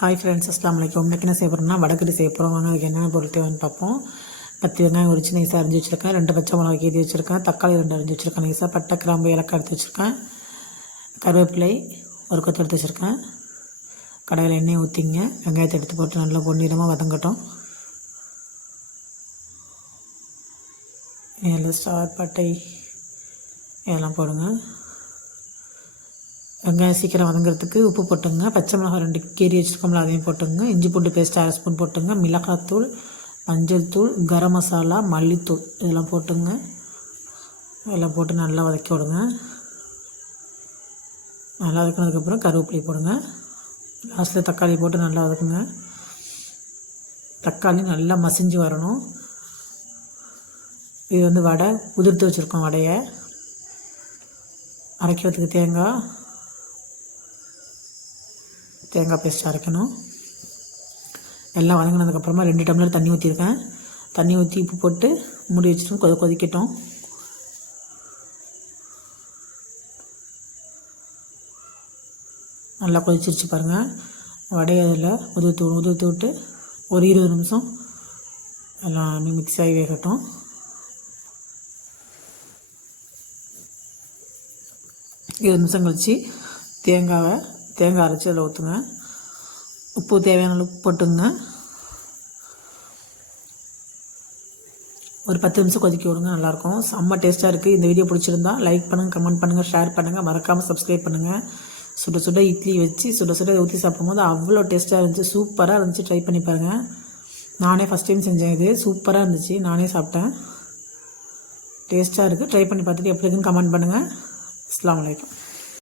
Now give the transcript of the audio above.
Hi friends அஸ்லாம் வலைக்கம் இன்றைக்கி என்ன செய்ய போகிறோம்னா வடக்கடி செய்ய போகிறோம் வாங்க அதுக்கு என்னென்ன பொருள் தேவைன்னு பார்ப்போம். பத்து வெங்காயம் ஒரு சின்ன நைஸாக அரிஞ்சு வச்சுருக்கேன். ரெண்டு பச்சை மிளகா கீதி வச்சுருக்கேன். தக்காளி ரெண்டு அரிஞ்சு வச்சுருக்கேன். நைஸாக பட்டை கிராம்பு இலக்காய் எடுத்து வச்சுருக்கேன். கருவேப்பிலை ஒரு கொத்து எடுத்து வச்சுருக்கேன். கடையில் எண்ணெய் ஊற்றிங்க வெங்காயத்தை எடுத்து போட்டு நல்லா பொன்னிறமாக வதங்கட்டும். ஏழு ஸ்டார் பட்டை இதெல்லாம் போடுங்க. வெங்காயம் சீக்கிரம் வதங்குறதுக்கு உப்பு போட்டுங்க. பச்சை மிளகாய் ரெண்டு கீரி வச்சுருக்கோம்ல அதையும் போட்டுங்க. இஞ்சி பூண்டு பேஸ்ட் அரை ஸ்பூன் போட்டுங்க. மிளகாத்தூள் மஞ்சள் தூள் கரம் மசாலா மல்லித்தூள் இதெல்லாம் போட்டுங்க. இதெல்லாம் போட்டு நல்லா வதக்கி விடுங்க. நல்லா வதக்கினதுக்கப்புறம் கருவேப்பிலை போடுங்க. லாஸ்ட்டில் தக்காளி போட்டு நல்லா வதக்குங்க. தக்காளி நல்லா மசிஞ்சு வரணும். இது வந்து வடை. உதிர்த்து வச்சுருக்கோம் வடையை. அரைக்கிறதுக்கு தேங்காய். தேங்காய் பேஸ்ட்டாக அரைக்கணும். எல்லாம் வதங்கினதுக்கப்புறமா ரெண்டு டம்ளர் தண்ணி ஊற்றிருக்கேன் தண்ணி ஊற்றி உப்பு போட்டு மூடி வச்சுட்டு கொதி கொதிக்கட்டும். நல்லா கொதிச்சிருச்சு பாருங்கள் வடையை அதில் உதிர்த்து உதுத்து விட்டு ஒரு இருபது நிமிஷம் எல்லாம் மிக்ஸ் ஆகி வேகட்டும். இருபது நிமிஷம் கழித்து தேங்காவை தேங்காய் அரைச்சி அதில் ஊற்றுங்க. உப்பு தேவையான அளவுக்கு போட்டுங்க. ஒரு பத்து நிமிஷம் கொதிக்க விடுங்க நல்லாயிருக்கும். செம்ம டேஸ்ட்டாக இருக்குது இந்த வீடியோ பிடிச்சிருந்தா லைக் பண்ணுங்கள் கமெண்ட் பண்ணுங்கள் ஷேர் பண்ணுங்கள் மறக்காமல் சப்ஸ்கிரைப் பண்ணுங்கள் சுட சுட இட்லி வச்சு சுட சுட ஊற்றி சாப்பிடும்போது அவ்வளோ டேஸ்ட்டாக இருந்துச்சு. சூப்பராக இருந்துச்சு. ட்ரை பண்ணி பாருங்கள் நானே ஃபஸ்ட் டைம் செஞ்சேன் இது. சூப்பராக இருந்துச்சு. நானே சாப்பிட்டேன். டேஸ்ட்டாக இருக்குது ட்ரை பண்ணி பார்த்துட்டு எப்படி இருக்குன்னு கமெண்ட் பண்ணுங்கள் அஸ்லாம் வலைக்கம்